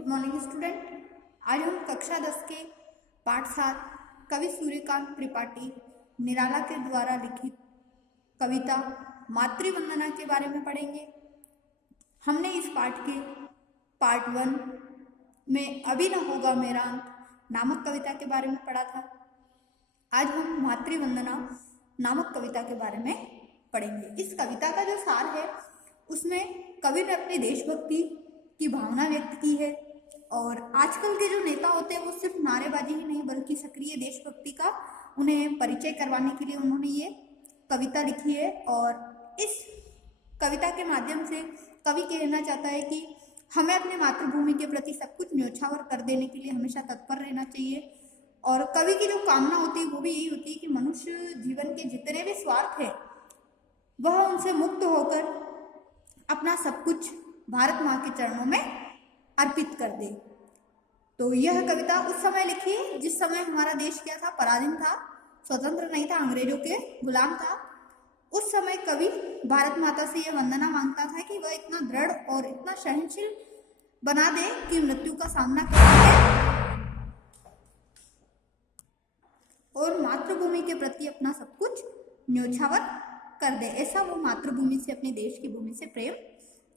Good morning student. आज हम कक्षा 10 के पाठ 7 कवि सूर्यकांत त्रिपाठी निराला के द्वारा लिखित कविता मातृवंदना के बारे में पढ़ेंगे। हमने इस पाठ के पार्ट 1 में अभी न होगा मेरा अंत नामक कविता के बारे में पढ़ा था। आज हम मातृवंदना नामक कविता के बारे में पढ़ेंगे। इस कविता का जो सार है उसमें कवि ने अपनी देशभक्ति की भावना व्यक्त की है और आजकल के जो नेता होते हैं वो सिर्फ नारेबाजी ही नहीं बल्कि सक्रिय देशभक्ति का उन्हें परिचय करवाने के लिए उन्होंने ये कविता लिखी है। और इस कविता के माध्यम से कवि कहना चाहता है कि हमें अपने मातृभूमि के प्रति सब कुछ न्योछावर कर देने के लिए हमेशा तत्पर रहना चाहिए। और कवि की जो कामना होती है वो भी यही होती है कि मनुष्य जीवन के जितने भी स्वार्थ है वह उनसे मुक्त होकर अपना सब कुछ भारत माँ के चरणों में अर्पित कर दे। तो यह कविता उस समय लिखी जिस समय हमारा देश क्या था, पराधीन था, स्वतंत्र नहीं था, अंग्रेजों के गुलाम था। उस समय कवि भारत माता से यह वंदना मांगता था कि वह इतना दृढ़ और इतना सहनशील बना दे कि मृत्यु का सामना कर सके और मातृभूमि के प्रति अपना सब कुछ न्योछावर कर दे। ऐसा वो मातृभूमि से, अपने देश की भूमि से प्रेम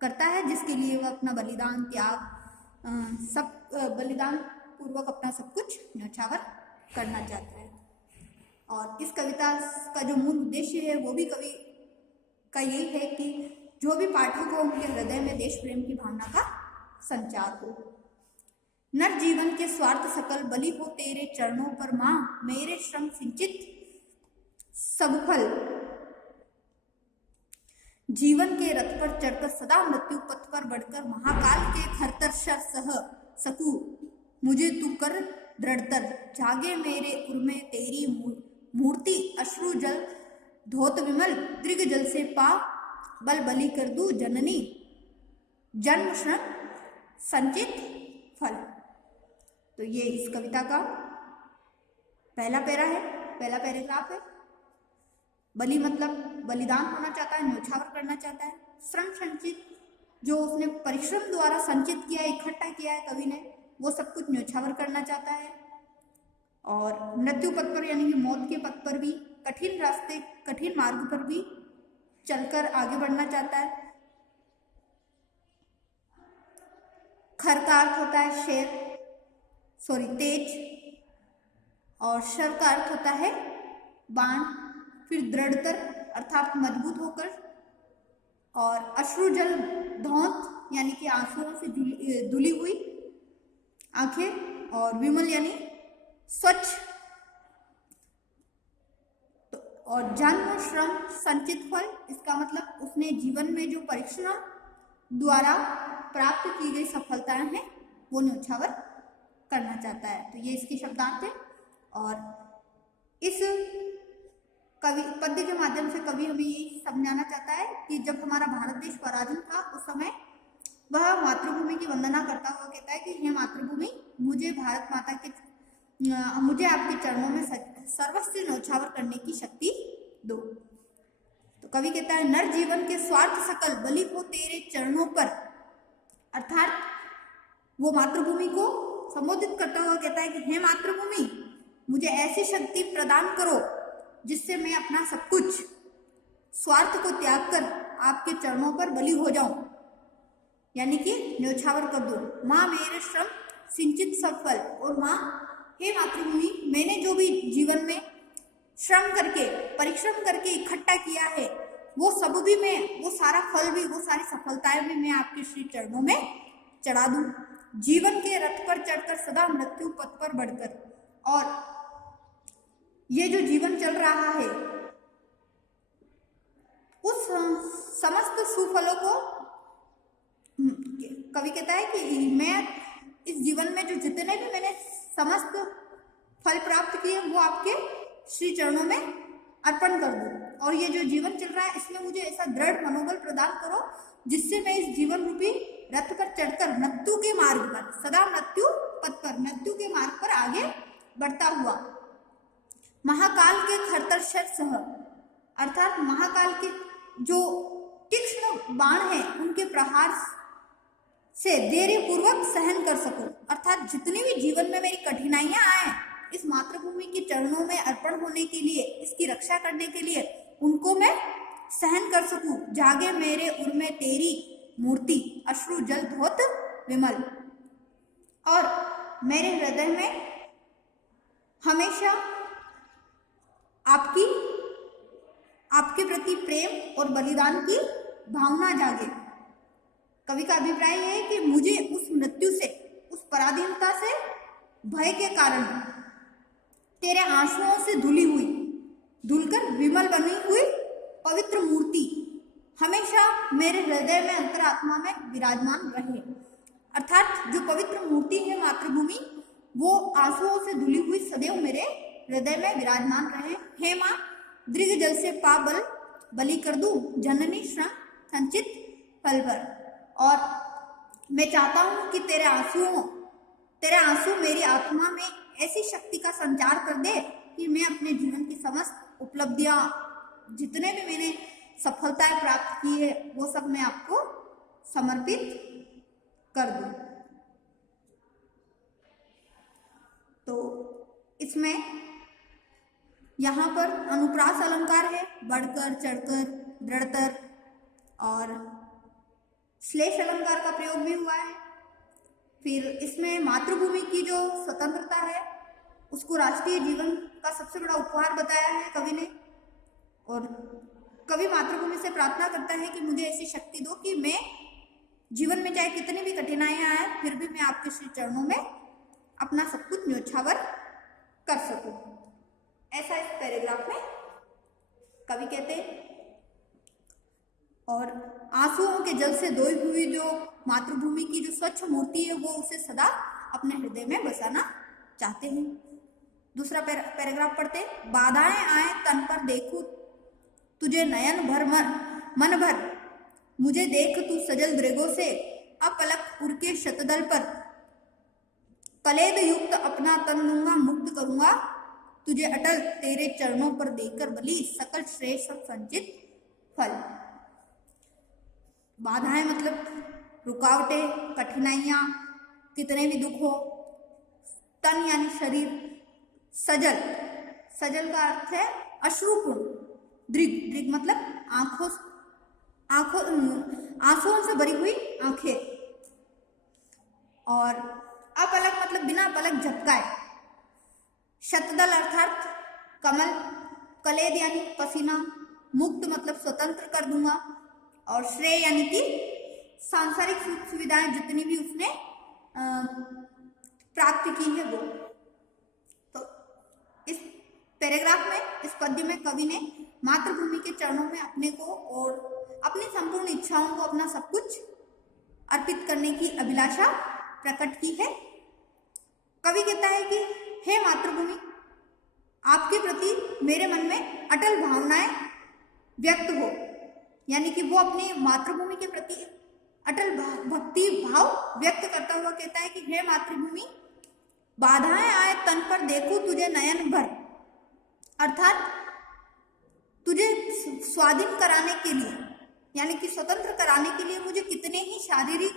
करता है जिसके लिए वह अपना बलिदान, त्याग, सब बलिदान पूर्वक अपना सब कुछ न्योछावर करना चाहता है। और इस कविता का जो मूल उद्देश्य है वो भी कवि का यही है कि जो भी पाठक हो उनके हृदय में देश प्रेम की भावना का संचार हो। नर जीवन के स्वार्थ सकल बलि हो तेरे चरणों पर माँ, मेरे श्रम सिंचित सब फल। जीवन के रथ पर चढ़कर सदा मृत्यु पथ पर बढ़कर महाकाल के खरतर शर सह सकू मुझे तू कर दृढ़तर। जागे मेरे उर्मे तेरी मूर्ति अश्रु जल धोत विमल दृग जल से पा बल बलि कर दू जननी जन्म श्रम संचित फल। तो ये इस कविता का पहला पैराग्राफ है। बलि मतलब बलिदान होना चाहता है, न्योछावर करना चाहता है। श्रम संचित, जो उसने परिश्रम द्वारा संचित किया, इकट्ठा किया है कवि ने, वो सब कुछ न्योछावर करना चाहता है। और मृत्यु पथ पर यानी कि मौत के पथ पर भी, कठिन रास्ते, कठिन मार्ग पर भी चलकर आगे बढ़ना चाहता है। खर का अर्थ होता है तेज, और शर का अर्थ होता है बाण। फिर दृढ़तर अर्थात मजबूत होकर, और अश्रुजल धौंत यानी कि आंसुओं से धुली हुई आंखें, और विमल यानी स्वच्छ। तो और जन्म श्रम संचित फल, इसका मतलब उसने जीवन में जो परिश्रम द्वारा प्राप्त की गई सफलताएं हैं वो न्योछावर करना चाहता है। तो ये इसके शब्दांत है। और इस कवि पद्य के माध्यम से कवि हमें ये समझाना चाहता है कि जब हमारा भारत देश पराधीन था उस समय वह मातृभूमि की वंदना करता हुआ कहता है कि हे मातृभूमि, मुझे भारत माता के मुझे आपके चरणों में सर्वस्व न्योछावर करने की शक्ति दो। तो कवि कहता है नर जीवन के स्वार्थ सकल बलि हो तेरे चरणों पर, अर्थात वो मातृभूमि को संबोधित करता हुआ कहता है कि हे मातृभूमि, मुझे ऐसी शक्ति प्रदान करो जिससे मैं अपना सब कुछ स्वार्थ को त्याग कर आपके चरणों पर बलि हो जाऊं, यानी कि न्योछावर कर दूं। माँ, मेरे श्रम सिंचित सब फल। और माँ, हे मातृभूमि, मैंने जो भी जीवन में श्रम करके, परिश्रम करके इकट्ठा किया है वो सब भी मैं, वो सारा फल भी, वो सारी सफलताएं भी मैं आपके श्री चरणों में चढ़ा दूं। जीवन के रथ पर चढ़कर सदा मृत्यु पथ पर बढ़कर, और ये जो जीवन चल रहा है उस समस्त सुफलों को कवि कहता है कि मैं इस जीवन में जो जितने भी मैंने समस्त फल प्राप्त किए वो आपके श्री चरणों में अर्पण कर दूं। और ये जो जीवन चल रहा है इसमें मुझे ऐसा दृढ़ मनोबल प्रदान करो जिससे मैं इस जीवन रूपी रथ पर चढ़कर मृत्यु के मार्ग पर, सदा मृत्यु पथ पर, मृत्यु के मार्ग पर आगे बढ़ता हुआ महाकाल के खरतर शर सह, अर्थात महाकाल के जो तीक्ष्ण बाण है उनके प्रहार से धैर्य पूर्वक सहन कर सकूं, अर्थात जितनी भी जीवन में मेरी कठिनाइयां आए, इस मातृभूमि के चरणों में अर्पण होने के लिए, इसकी रक्षा करने के लिए उनको मैं सहन कर सकूं। जागे मेरे उर में तेरी मूर्ति, अश्रु जल धोत विमल। और मेरे हृदय में हमेशा आपके प्रति प्रेम और बलिदान की भावना जागे। कवि का अभिप्राय है कि मुझे उस मृत्यु से, उस पराधीनता से भय के कारण तेरे आंसुओं से धुलकर विमल बनी हुई पवित्र मूर्ति हमेशा मेरे हृदय में, अंतरात्मा में विराजमान रहे। अर्थात जो पवित्र मूर्ति है मातृभूमि, वो आंसुओं से धुली हुई सदैव मेरे हृदय में विराजमान रहे। हे माँ, दृघ जल से पा बलि कर दूं, जननी श्रम संचित फल भर। और मैं चाहता हूं कि तेरे आंसू मेरी आत्मा में ऐसी शक्ति का संचार कर दे कि मैं अपने जीवन की समस्त उपलब्धियां, जितने भी मैंने सफलताएं प्राप्त की है, वो सब मैं आपको समर्पित कर दूं। तो इसमें यहाँ पर अनुप्रास अलंकार है, बढ़कर, चढ़कर, दृढ़तर, और श्लेष अलंकार का प्रयोग भी हुआ है। फिर इसमें मातृभूमि की जो स्वतंत्रता है, उसको राष्ट्रीय जीवन का सबसे बड़ा उपहार बताया है कवि ने। और कवि मातृभूमि से प्रार्थना करता है कि मुझे ऐसी शक्ति दो कि मैं जीवन में चाहे कितनी भी कठिनाइयां आए, फिर भी मैं आपके श्री चरणों में अपना सब कुछ न्योछावर कर सकूं। ऐसा इस पैराग्राफ में कवि कहते हैं। और आंसुओं के जल से धोई हुई जो मातृभूमि की जो स्वच्छ मूर्ति है, वो उसे सदा अपने हृदय में बसाना चाहते हैं। दूसरा पैराग्राफ पढ़ते। बाधाएं आए तन पर देखूं तुझे नयन भर मन भर, मुझे देख तू सजल दृगों से अपलक उर के शतदल पर, कलेद युक्त अपना तन लूंगा, मुक्त करूंगा तुझे अटल, तेरे चरणों पर देकर बलि सकल श्रेष्ठ संचित फल। बाधाएं मतलब रुकावटें, कठिनाइयां, कितने भी दुख हो। तन यानी शरीर, सजल का अर्थ है अश्रुपूर्ण, दृग मतलब आंसुओं से भरी हुई आंखें। और अपलक मतलब बिना पलक झपकाए। शतदल अर्थात कमल, कलेद यानी पसीना, मुक्त मतलब स्वतंत्र कर दूंगा, और श्रेय यानी कि सांसारिक सुख सुविधाएं जितनी भी उसने प्राप्त की है वो। तो इस पैराग्राफ में, इस पद्य में कवि ने मातृभूमि के चरणों में अपने को और अपनी संपूर्ण इच्छाओं को, अपना सब कुछ अर्पित करने की अभिलाषा प्रकट की है। कवि कहता है कि हे मातृभूमि, आपके प्रति मेरे मन में अटल भावनाएं व्यक्त हो, यानी कि वो अपनी मातृभूमि के प्रति अटल भक्ति भाव व्यक्त करता हुआ कहता है कि हे मातृभूमि, बाधाएं आए तन पर देखूं तुझे नयन भर, अर्थात तुझे स्वाधीन कराने के लिए, यानी कि स्वतंत्र कराने के लिए मुझे कितने ही शारीरिक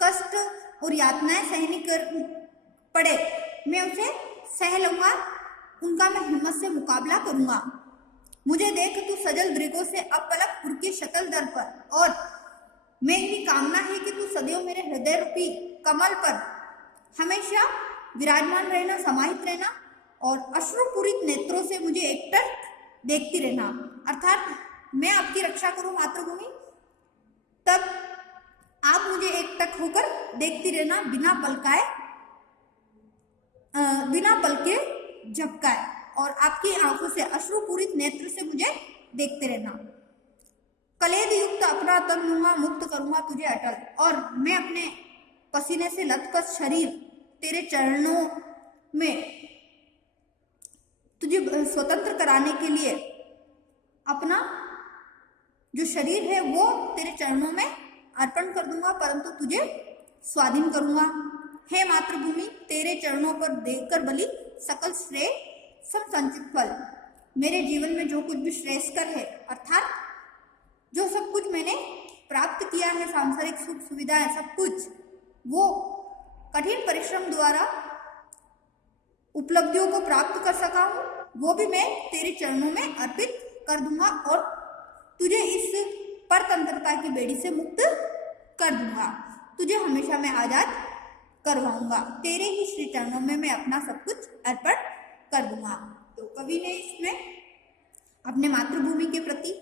कष्ट और यातनाएं सहनी कर पड़े, मैं उसे सह लूंगा, उनका मैं हिम्मत से मुकाबला करूंगा। मुझे देख तू सजल दृगों से अपलक उर के शतल दर पर, और मेरी कामना है कि तू सदैव मेरे हृदय रूपी कमल पर हमेशा विराजमान रहना, समाहित रहना, और अश्रुपूरित नेत्रों से मुझे एकटक देखती रहना। अर्थात मैं आपकी रक्षा करूं मातृभूमि, तब आप मुझे एकटक होकर देखती रहना, बिना पलके झपकाए, और आपकी आंखों से अश्रुपूरित नेत्र से मुझे देखते रहना। कलेद युक्त अपना तन लूंगा, मुक्त करूंगा तुझे अटल, और मैं अपने पसीने से लथपथ शरीर तेरे चरणों में तुझे स्वतंत्र कराने के लिए अपना जो शरीर है वो तेरे चरणों में अर्पण कर दूंगा, परंतु तुझे स्वाधीन करूंगा। हे मातृभूमि, तेरे चरणों पर देकर बलि सकल श्रेय संचित फल। मेरे जीवन में जो कुछ भी श्रेष्ठकर है, अर्थात जो सब कुछ मैंने प्राप्त किया है, सांसारिक सुख सुविधाएं सब कुछ, वो कठिन परिश्रम द्वारा उपलब्धियों को प्राप्त कर सका हूँ, वो भी मैं तेरे चरणों में अर्पित कर दूंगा और तुझे इस परतंत्रता की बेड़ी से मुक्त कर दूंगा। तुझे हमेशा मैं आजाद करवाऊंगा। तेरे ही श्री चरणों में मैं अपना सब कुछ अर्पण कर दूंगा। तो कवि ने इसमें अपने मातृभूमि के प्रति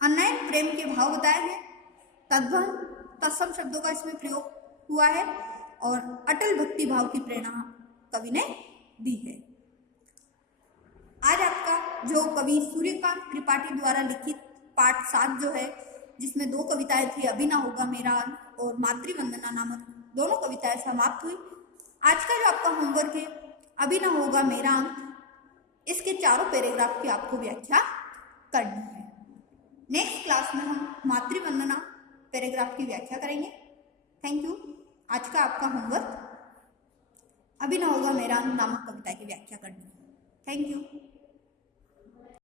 अनन्य प्रेम के भाव बताए हैं। तद्भव तत्सम शब्दों का इसमें प्रयोग हुआ है और अटल भक्ति भाव की प्रेरणा कवि ने दी है। आज आपका जो कवि सूर्यकांत त्रिपाठी द्वारा लिखित पाठ 7 जो है, जिसमें 2 कविताएं थी, अभी ना होगा मेरा अंत और मातृवंदना नामक दोनों कविताएं समाप्त हुई। आज का जो आपका होमवर्क है, अभी ना होगा मेरा अंत, इसके चारों पैराग्राफ की आपको व्याख्या करनी है। नेक्स्ट क्लास में हम मातृवंदना पैराग्राफ की व्याख्या करेंगे। Thank you. आज का आपका होमवर्क अभी ना होगा मेरा अंत नामक कविता की व्याख्या करनी है। Thank you.